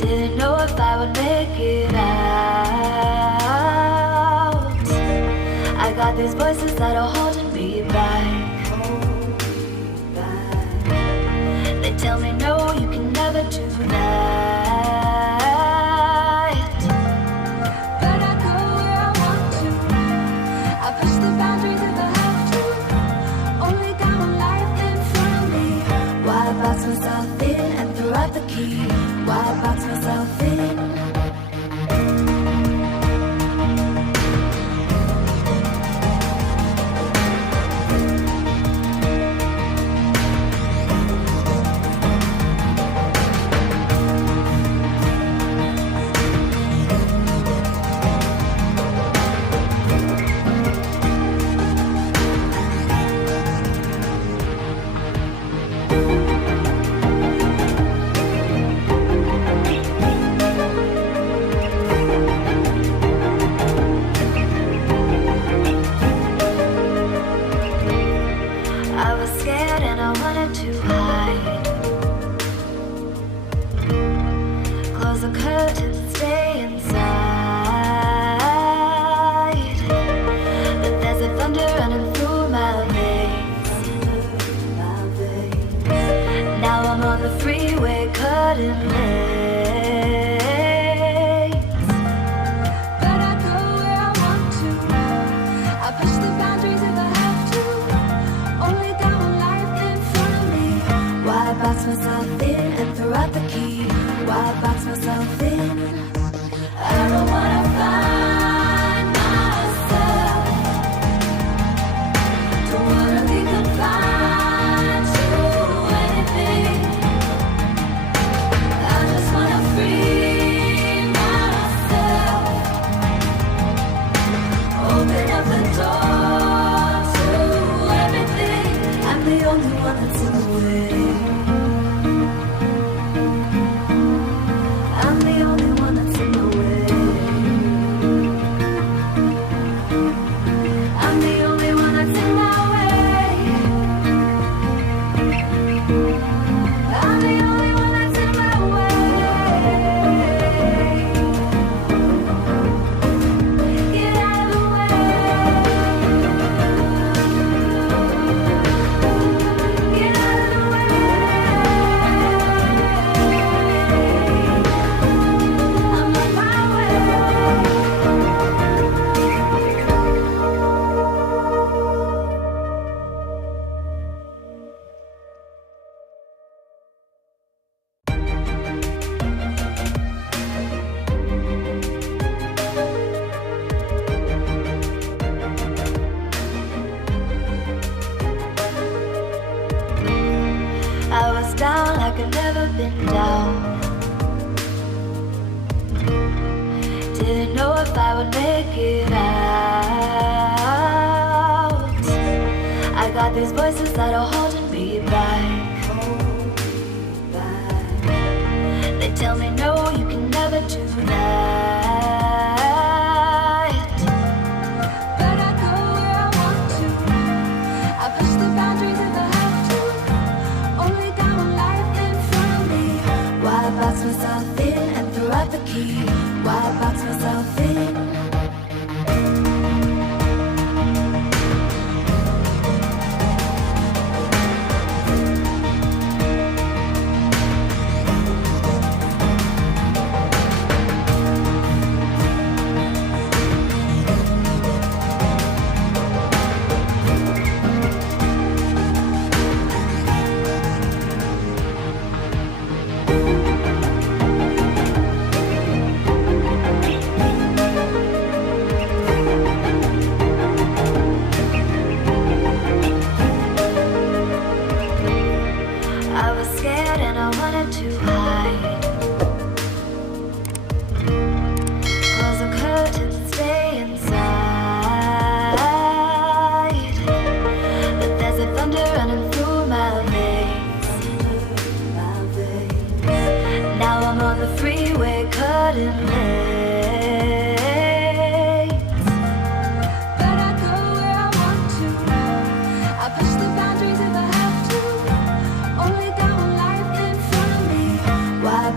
Didn't know if I would make it out. I got these voices that are holding me back. They tell me no, you can never do that. But I go where I want to. I push the boundaries if I have to. Only got one life in front of me. Why box myself in and throw out the key? Why box myself in?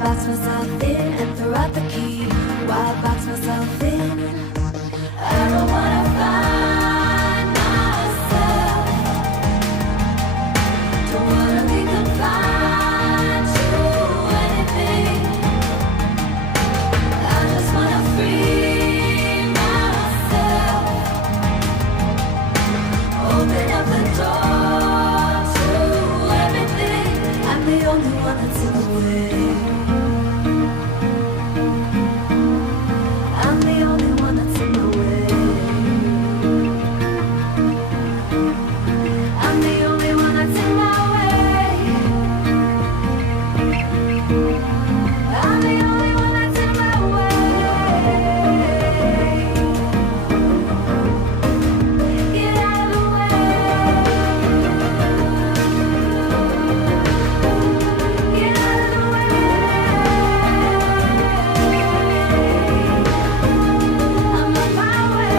box myself in that's in the way. I'm the only one that's in the way. I'm the only one that's in my way. I'm the only one that's in my way. Get out of the way. Get out of the way. I'm on my way.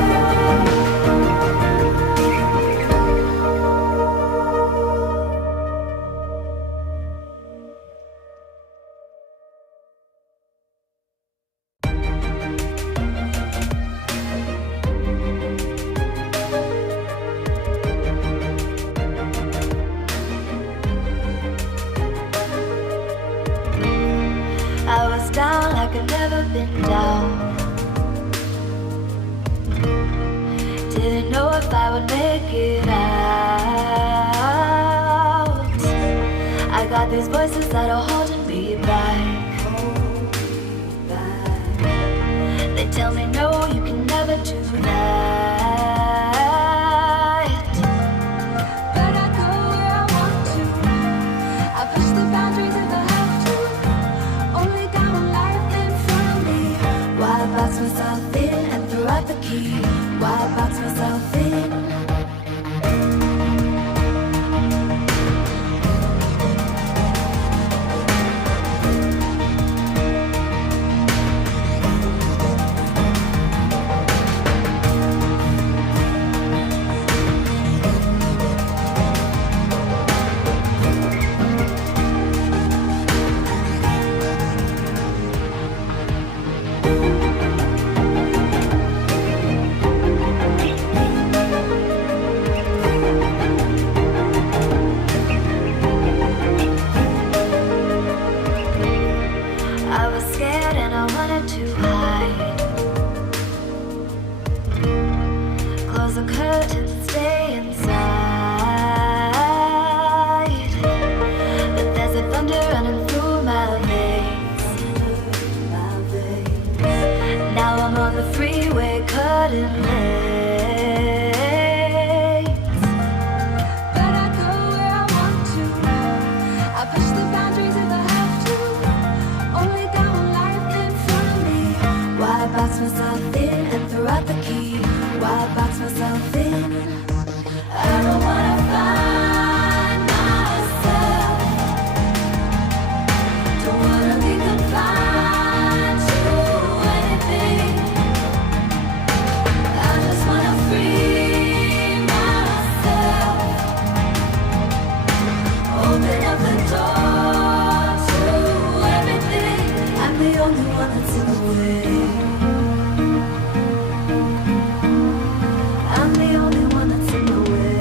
I was down like I'd never been down. Didn't know if I would make it out. I got these voices that are holding me back. They tell me no, you can never do that. But I go where I want to. I push the boundaries if I have to. Only got one life in front of me. Why box myself in and throw out the key? Why box myself in? I was scared and I wanted to hide. Close the curtains and stay inside. But there's a thunder running through my veins. Now I'm on the freeway cutting lanes. But I go where I want to. I push the boundaries if I have to. Only got one life in front of me. Why box myself in and throw out the key? Why box myself in? I don't wanna find myself. Don't wanna be confined to anything. I just wanna free myself. Open up the door to everything. I'm the only one that's in the way. I'm the only one that's in the way.